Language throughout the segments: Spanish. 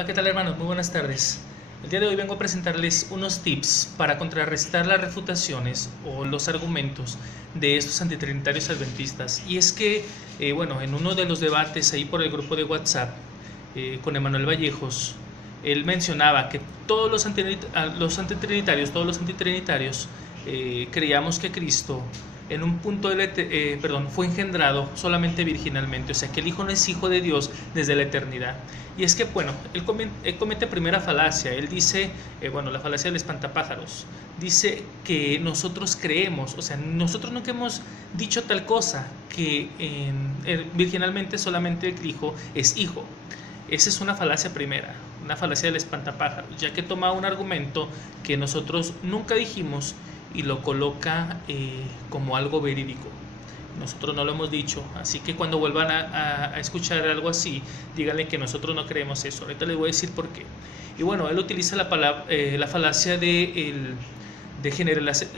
Hola, ¿qué tal, hermanos? Muy buenas tardes. El día de hoy vengo a presentarles unos tips para contrarrestar las refutaciones o los argumentos de estos antitrinitarios adventistas. Y es que, en uno de los debates ahí por el grupo de WhatsApp con Emanuel Vallejos, él mencionaba que todos los antitrinitarios creíamos que Cristo en un punto fue engendrado solamente virginalmente, o sea que el Hijo no es Hijo de Dios desde la eternidad. Y es que, él comete primera falacia. Él dice, la falacia del espantapájaros, dice que nosotros creemos, o sea, nosotros nunca hemos dicho tal cosa, que virginalmente solamente el Hijo es Hijo. Esa es una falacia primera, una falacia del espantapájaros, ya que toma un argumento que nosotros nunca dijimos y lo coloca como algo verídico. Nosotros no lo hemos dicho, así que cuando vuelvan a escuchar algo así, díganle que nosotros no creemos eso. Ahorita les voy a decir por qué. Y él utiliza la falacia de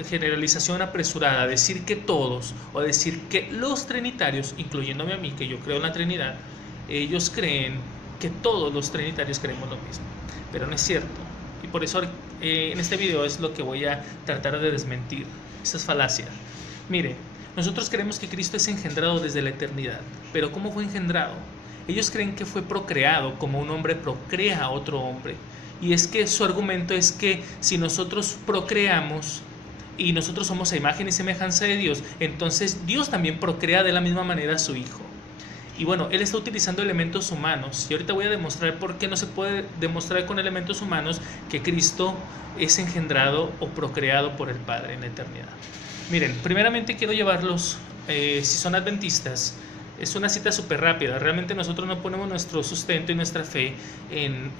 generalización apresurada, decir que todos, o decir que los trinitarios, incluyéndome a mí, que yo creo en la Trinidad, ellos creen que todos los trinitarios creemos lo mismo, pero no es cierto. Y por eso en este video es lo que voy a tratar de desmentir, esas falacias. Mire, nosotros creemos que Cristo es engendrado desde la eternidad, pero ¿cómo fue engendrado? Ellos creen que fue procreado, como un hombre procrea a otro hombre. Y es que su argumento es que si nosotros procreamos y nosotros somos a imagen y semejanza de Dios, entonces Dios también procrea de la misma manera a su Hijo. Y él está utilizando elementos humanos. Y ahorita voy a demostrar por qué no se puede demostrar con elementos humanos que Cristo es engendrado o procreado por el Padre en la eternidad. Miren, primeramente quiero llevarlos, si son adventistas, es una cita súper rápida. Realmente nosotros no ponemos nuestro sustento y nuestra fe en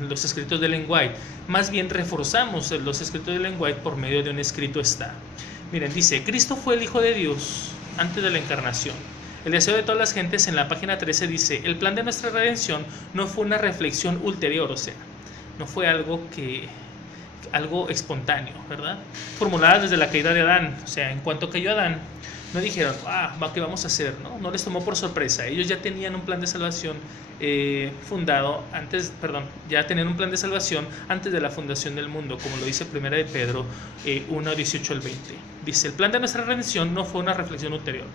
los escritos de Ellen White. Más bien reforzamos los escritos de Ellen White por medio de un escrito está. Miren, dice, Cristo fue el Hijo de Dios antes de la encarnación. El deseo de todas las gentes, en la página 13 dice, el plan de nuestra redención no fue una reflexión ulterior, o sea, no fue algo espontáneo, ¿verdad? Formulada desde la caída de Adán, o sea, en cuanto cayó Adán, no dijeron, ¿qué vamos a hacer? No les tomó por sorpresa. Ellos ya tenían un plan de salvación ya tenían un plan de salvación antes de la fundación del mundo, como lo dice 1 de Pedro 1, 18 al 20. Dice, el plan de nuestra redención no fue una reflexión ulterior,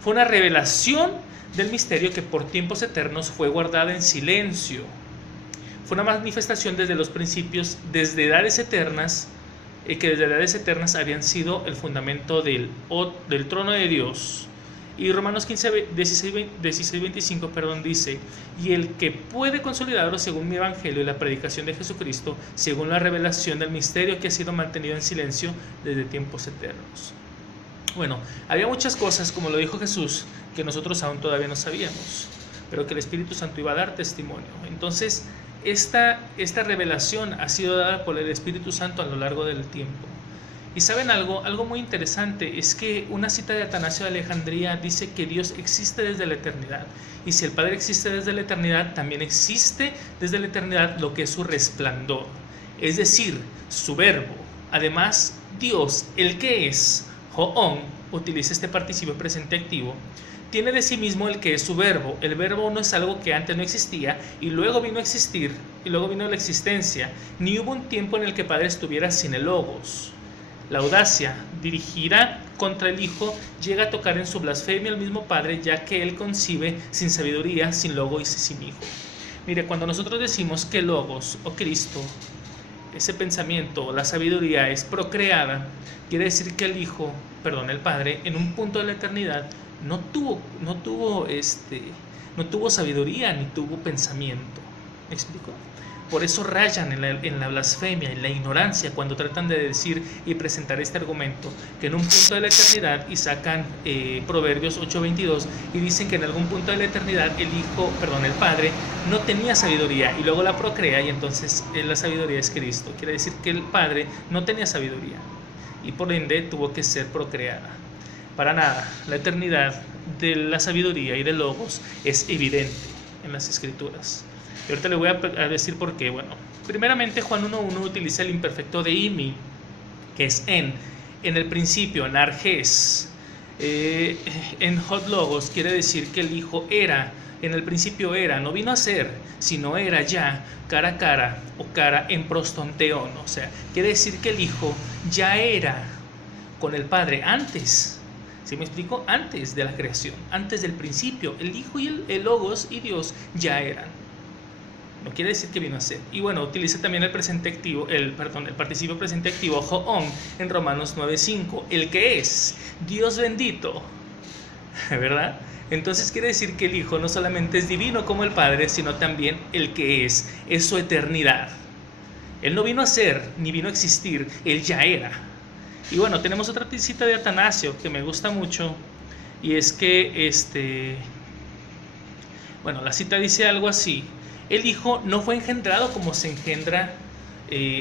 fue una revelación del misterio que por tiempos eternos fue guardada en silencio. Fue una manifestación desde los principios, desde edades eternas, que desde edades eternas habían sido el fundamento del trono de Dios. Y Romanos 15, 16, 25 dice, y el que puede consolidarlo según mi evangelio y la predicación de Jesucristo, según la revelación del misterio que ha sido mantenido en silencio desde tiempos eternos. Había muchas cosas, como lo dijo Jesús, que nosotros aún todavía no sabíamos, pero que el Espíritu Santo iba a dar testimonio. Entonces, esta revelación ha sido dada por el Espíritu Santo a lo largo del tiempo. Y ¿saben algo? Algo muy interesante es que una cita de Atanasio de Alejandría dice que Dios existe desde la eternidad. Y si el Padre existe desde la eternidad, también existe desde la eternidad lo que es su resplandor, es decir, su verbo. Además, Dios, el que es, Ho'on, utiliza este participio presente activo, tiene de sí mismo el que es su verbo. El verbo no es algo que antes no existía y luego vino a existir y luego vino la existencia, ni hubo un tiempo en el que el Padre estuviera sin el Logos. La audacia dirigida contra el Hijo llega a tocar en su blasfemia al mismo Padre, ya que Él concibe sin sabiduría, sin Logos y sin Hijo. Mire, cuando nosotros decimos que Logos o Cristo, ese pensamiento o la sabiduría es procreada, quiere decir que el Padre, en un punto de la eternidad, no tuvo sabiduría ni tuvo pensamiento. ¿Me explico? Por eso rayan en la blasfemia, en la ignorancia, cuando tratan de decir y presentar este argumento, que en un punto de la eternidad, y sacan Proverbios 8:22, y dicen que en algún punto de la eternidad el Padre no tenía sabiduría, y luego la procrea, y entonces la sabiduría es Cristo. Quiere decir que el Padre no tenía sabiduría, y por ende tuvo que ser procreada. Para nada, la eternidad de la sabiduría y del Logos es evidente en las Escrituras. Y ahorita le voy a decir por qué. Primeramente Juan 1.1 utiliza el imperfecto de imi, que es en el principio, en arges. En hot logos quiere decir que el Hijo era en el principio era, no vino a ser, sino era ya cara a cara o cara en prostonteion. O sea, quiere decir que el Hijo ya era con el Padre antes. ¿Sí me explico? Antes de la creación, antes del principio, el Hijo y el Logos y Dios ya eran. No quiere decir que vino a ser. Y bueno, utiliza también el presente activo, el participio presente activo hoon en Romanos 9:5, el que es Dios bendito, ¿verdad? Entonces quiere decir que el Hijo no solamente es divino como el Padre, sino también el que es su eternidad. Él no vino a ser ni vino a existir, él ya era. Y bueno, tenemos otra cita de Atanasio que me gusta mucho, y es que bueno, la cita dice algo así: el Hijo no fue engendrado como se engendra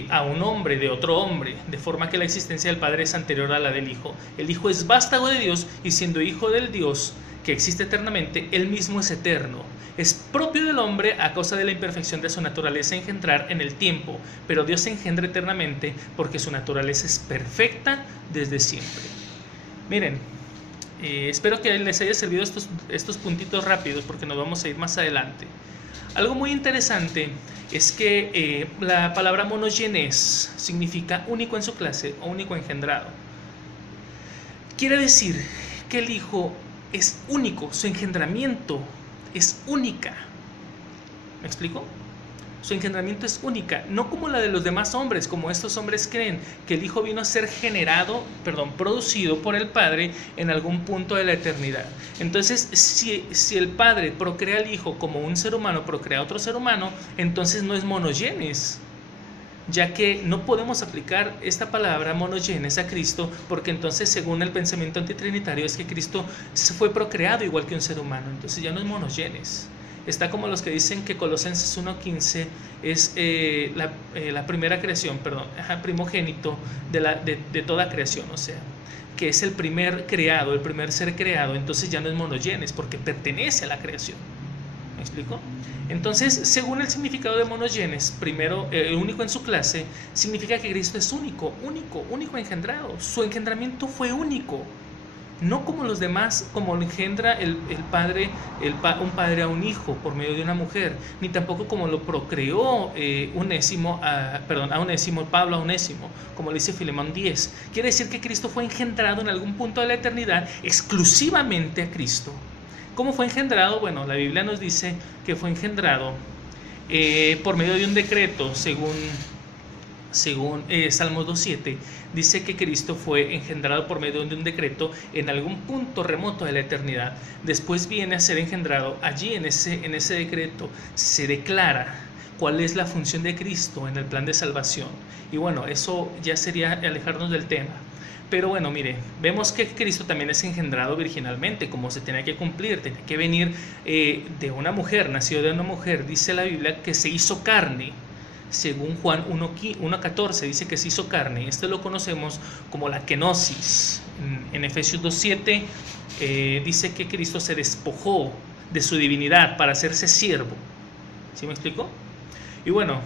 a un hombre de otro hombre, de forma que la existencia del Padre es anterior a la del Hijo. El Hijo es vástago de Dios, y siendo hijo del Dios que existe eternamente, él mismo es eterno. Es propio del hombre a causa de la imperfección de su naturaleza engendrar en el tiempo, pero Dios se engendra eternamente porque su naturaleza es perfecta desde siempre. Miren, espero que les haya servido estos puntitos rápidos, porque nos vamos a ir más adelante. Algo muy interesante es que la palabra monogenes significa único en su clase o único engendrado. Quiere decir que el Hijo es único, su engendramiento es única. ¿Me explico? Su engendramiento es única, no como la de los demás hombres, como estos hombres creen que el Hijo vino a ser producido por el Padre en algún punto de la eternidad. Entonces, si el Padre procrea al Hijo como un ser humano procrea a otro ser humano, entonces no es monogenes, ya que no podemos aplicar esta palabra monogenes a Cristo, porque entonces, según el pensamiento antitrinitario, es que Cristo fue procreado igual que un ser humano, entonces ya no es monogenes. Está como los que dicen que Colosenses 1:15 es la primera creación, primogénito de toda creación, o sea, que es el primer creado, el primer ser creado, entonces ya no es monogenes, porque pertenece a la creación. ¿Me explico? Entonces, según el significado de monogenes, primero, único en su clase, significa que Cristo es único engendrado. Su engendramiento fue único, no como los demás, como lo engendra un padre a un hijo por medio de una mujer, ni tampoco como lo procreó Pablo a Onésimo, como le dice Filemón 10. Quiere decir que Cristo fue engendrado en algún punto de la eternidad exclusivamente a Cristo. ¿Cómo fue engendrado? Bueno, la Biblia nos dice que fue engendrado por medio de un decreto, según Salmos 2:7, dice que Cristo fue engendrado por medio de un decreto en algún punto remoto de la eternidad. Después viene a ser engendrado allí en ese decreto. Se declara cuál es la función de Cristo en el plan de salvación. Y bueno, eso ya sería alejarnos del tema. Pero bueno, mire, vemos que Cristo también es engendrado virginalmente, como se tenía que cumplir, tenía que venir de una mujer, nació de una mujer. Dice la Biblia que se hizo carne. Según Juan 1:14 dice que se hizo carne. Esto lo conocemos como la kenosis. En Efesios 2:7 dice que Cristo se despojó de su divinidad para hacerse siervo. ¿Sí me explico? Y bueno,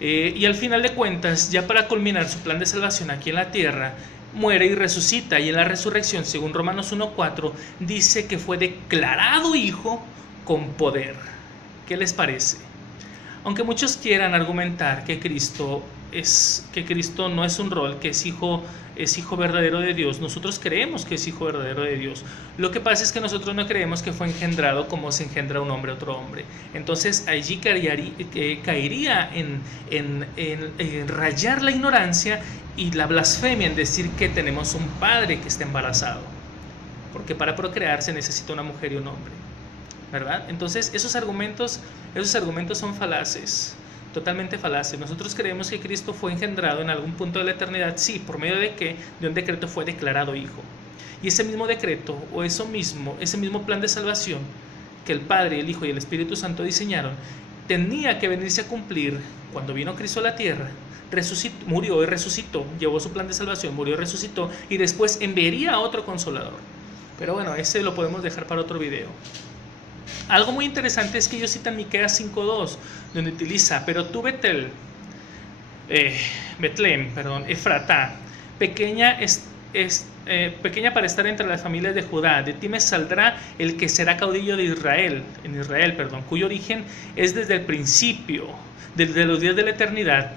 y al final de cuentas, ya para culminar su plan de salvación aquí en la tierra, muere y resucita. Y en la resurrección, según Romanos 1:4, dice que fue declarado hijo con poder. ¿Qué les parece? Aunque muchos quieran argumentar que Cristo no es un rol, que es hijo verdadero de Dios, nosotros creemos que es hijo verdadero de Dios. Lo que pasa es que nosotros no creemos que fue engendrado como se engendra un hombre a otro hombre. Entonces allí caería en rayar la ignorancia y la blasfemia en decir que tenemos un padre que está embarazado, porque para procrear se necesita una mujer y un hombre, ¿verdad? Entonces esos argumentos son falaces, totalmente falaces. Nosotros creemos que Cristo fue engendrado en algún punto de la eternidad, sí, por medio de un decreto fue declarado hijo. Y ese mismo decreto, o ese mismo plan de salvación que el Padre, el Hijo y el Espíritu Santo diseñaron, tenía que venirse a cumplir cuando vino Cristo a la tierra. Murió y resucitó, llevó su plan de salvación, murió y resucitó, y después enviaría a otro consolador. Pero bueno, ese lo podemos dejar para otro video. Algo muy interesante es que ellos citan Miqueas 5:2, donde utiliza: pero tú Betlem, Efratá, pequeña es pequeña para estar entre las familias de Judá. De ti me saldrá el que será caudillo de Israel, cuyo origen es desde el principio, desde los días de la eternidad.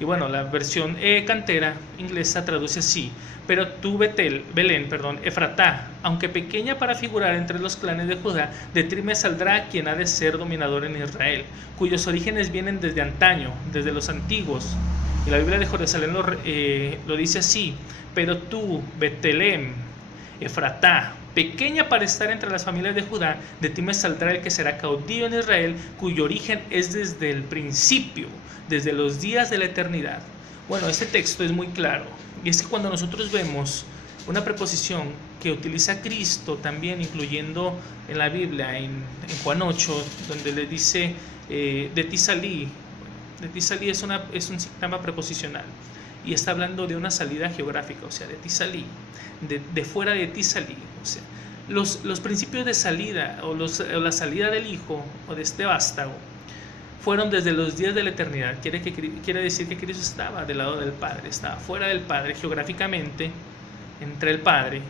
Y bueno, la versión cantera inglesa traduce así: pero tú, Belén, Efratá, aunque pequeña para figurar entre los clanes de Judá, de ti me saldrá quien ha de ser dominador en Israel, cuyos orígenes vienen desde antaño, desde los antiguos. Y la Biblia de Jerusalén lo dice así: pero tú, Betelem, Efratá, pequeña para estar entre las familias de Judá, de ti me saldrá el que será caudillo en Israel, cuyo origen es desde el principio, desde los días de la eternidad. Bueno, este texto es muy claro, y es que cuando nosotros vemos una preposición que utiliza Cristo también, incluyendo en la Biblia, en Juan 8, donde le dice de ti salí. De ti salí es un sistema preposicional y está hablando de una salida geográfica, o sea, de ti salí, de fuera de ti salí. O sea, los principios de salida o la salida del Hijo o de este vástago fueron desde los días de la eternidad. Quiere decir que Cristo estaba del lado del Padre, estaba fuera del Padre geográficamente, entre el Padre,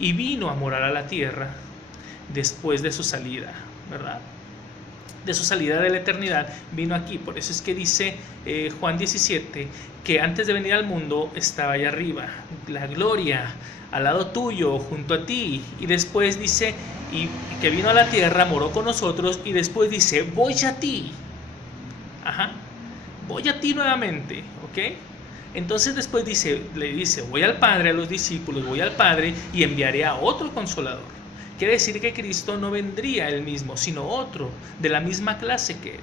y vino a morar a la tierra después de su salida, ¿verdad? De su salida de la eternidad, vino aquí. Por eso es que dice Juan 17, que antes de venir al mundo estaba allá arriba, la gloria, al lado tuyo, junto a ti. Y después dice, y que vino a la tierra, moró con nosotros, y después dice, voy a ti. Voy a ti nuevamente, ¿ok? Entonces después le dice, voy al Padre, a los discípulos, voy al Padre y enviaré a otro consolador. Quiere decir que Cristo no vendría él mismo, sino otro, de la misma clase que él.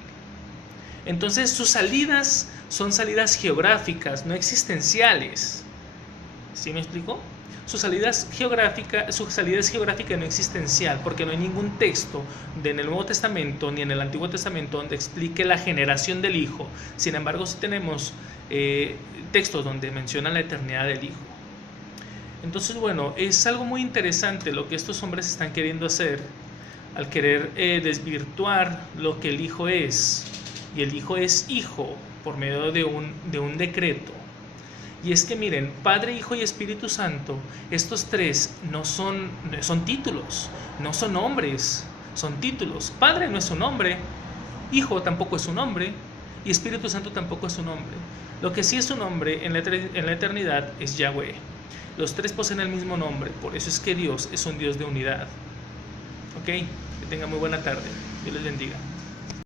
Entonces sus salidas son salidas geográficas, no existenciales. ¿Sí me explico? Su salida es geográfica no existencial, porque no hay ningún texto en el Nuevo Testamento ni en el Antiguo Testamento donde explique la generación del Hijo. Sin embargo, sí tenemos textos donde mencionan la eternidad del Hijo. Entonces, bueno, es algo muy interesante lo que estos hombres están queriendo hacer al querer desvirtuar lo que el Hijo es. Y el Hijo es Hijo por medio de un decreto. Y es que miren, Padre, Hijo y Espíritu Santo, estos tres no son títulos, no son nombres, son títulos. Padre no es un nombre, Hijo tampoco es un nombre, y Espíritu Santo tampoco es un nombre. Lo que sí es un nombre en la eternidad es Yahweh. Los tres poseen el mismo nombre, por eso es que Dios es un Dios de unidad. ¿Ok? Que tengan muy buena tarde. Dios les bendiga.